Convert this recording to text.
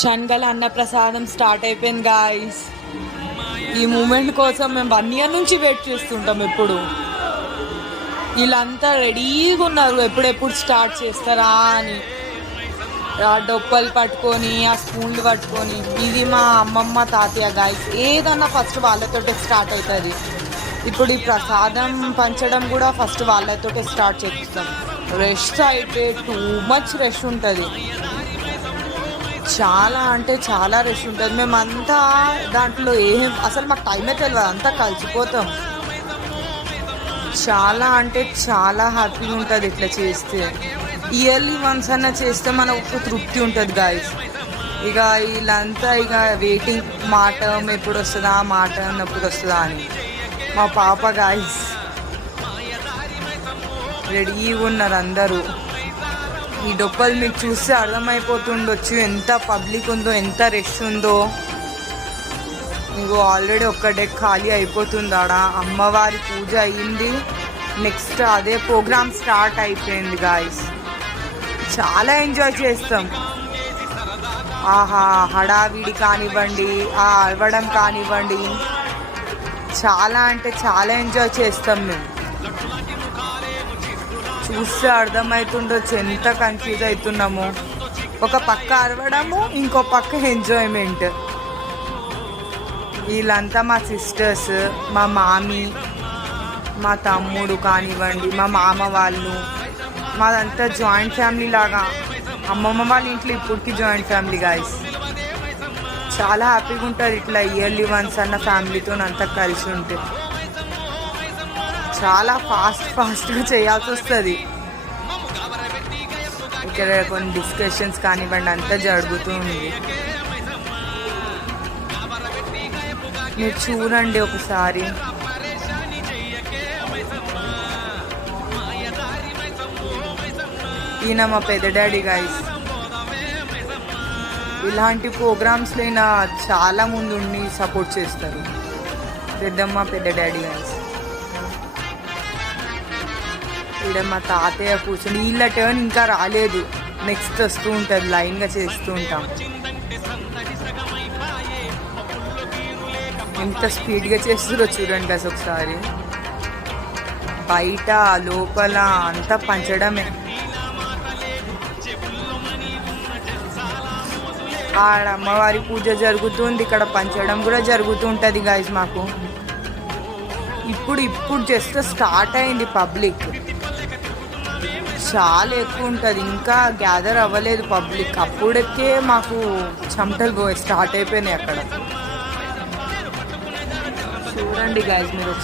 షన్గల అన్నప్రసాదం స్టార్ట్ అయిపోయింది గాయస్. ఈ మూమెంట్ కోసం మేము 1 year నుంచి వెయిట్ చేస్తుంటాం. ఎప్పుడు వీళ్ళంతా రెడీగా ఉన్నారు ఎప్పుడెప్పుడు స్టార్ట్ చేస్తారా అని. ఆ డొప్పలు పట్టుకొని ఆ స్పూన్లు పట్టుకొని. ఇది మా అమ్మమ్మ తాతయ్య గాయస్. ఏదన్నా ఫస్ట్ వాళ్ళతోటే స్టార్ట్ అవుతుంది. ఇప్పుడు ఈ ప్రసాదం పంచడం కూడా ఫస్ట్ వాళ్ళతోటే స్టార్ట్ చేస్తాం. రష్ అయితే టూ మచ్ రష్ ఉంటుంది. చాలా అంటే చాలా రష్ ఉంటుంది. మేమంతా దాంట్లో అసలు మాకు టైమే తెలియదు, అంతా కలిసిపోతాం. చాలా అంటే చాలా హ్యాపీగా ఉంటుంది ఇట్లా చేస్తే. ఇయర్లీ వన్స్ అన్నా చేస్తే మనకు ఒక తృప్తి ఉంటుంది గాయస్. ఇక వీళ్ళంతా ఇక వెయిటింగ్ మా టర్మ్ ఎప్పుడు వస్తుందా, మా టర్మ్ ఎప్పుడు వస్తుందా అని. మా పాప గాయస్ రెడీగా ఉన్నారు అందరూ. ఈ డొప్పలు మీకు చూస్తే అర్థమైపోతుండొచ్చు ఎంత పబ్లిక్ ఉందో, ఎంత రష్ ఉందో. ఇంకో ఆల్రెడీ ఒక్క డెక్ ఖాళీ అయిపోతుంది. ఆడ అమ్మవారి పూజ అయ్యింది. నెక్స్ట్ అదే ప్రోగ్రామ్ స్టార్ట్ అయిపోయింది గాయస్. చాలా ఎంజాయ్ చేస్తాం. ఆహా హడావిడి కానివ్వండి, ఆ అరవడం కానివ్వండి, చాలా అంటే చాలా ఎంజాయ్ చేస్తాం మేము. చూస్తే అర్థమవుతుండొచ్చు ఎంత కన్ఫ్యూజ్ అవుతున్నాము. ఒక పక్క అరవడము, ఇంకో పక్క ఎంజాయ్మెంట్. వీళ్ళంతా మా సిస్టర్స్, మా మామీ, మా తమ్ముడు కానివ్వండి, మా మామ వాళ్ళు. మాదంతా జాయింట్ ఫ్యామిలీ లాగా. అమ్మమ్మ వాళ్ళ ఇంట్లో ఇప్పటికి జాయింట్ ఫ్యామిలీ గాయస్. చాలా హ్యాపీగా ఉంటుంది ఇట్లా ఇయర్లీ వన్స్ అన్న ఫ్యామిలీతో అంతా కలిసి ఉంటే. చాలా ఫాస్ట్గా చేయాల్సి వస్తుంది. ఇక్కడ కొన్ని డిస్కషన్స్ కానివ్వండి అంతా జరుగుతూ ఉంది. మీరు చూడండి ఒకసారి. ఈయన మా పెద్ద డాడీ గాయస్. ఇలాంటి ప్రోగ్రామ్స్లో ఈయన చాలా ముందు ఉండి సపోర్ట్ చేస్తారు. పెద్దమ్మ పెద్ద డాడీ గాయస్. ఇక్కడ మా తాతయ్య కూర్చొని. వీళ్ళ టర్న్ ఇంకా రాలేదు, నెక్స్ట్ వస్తూ ఉంటుంది. లైన్గా చేస్తూ ఉంటాం. ఎంత స్పీడ్గా చేస్తుందో చూడండి గాయస్ ఒకసారి. బయట లోపల అంతా పంచడమే. ఆడ అమ్మవారి పూజ జరుగుతుంది, ఇక్కడ పంచడం కూడా జరుగుతూ ఉంటుంది గాయస్. మాకు ఇప్పుడు జస్ట్ స్టార్ట్ అయింది పబ్లిక్. చాలా ఎక్కువ ఉంటుంది, ఇంకా గ్యాదర్ అవ్వలేదు పబ్లిక్. అప్పుడకే మాకు చెమటలు స్టార్ట్ అయిపోయినాయి అక్కడ. చూడండి గాయస్ మీరు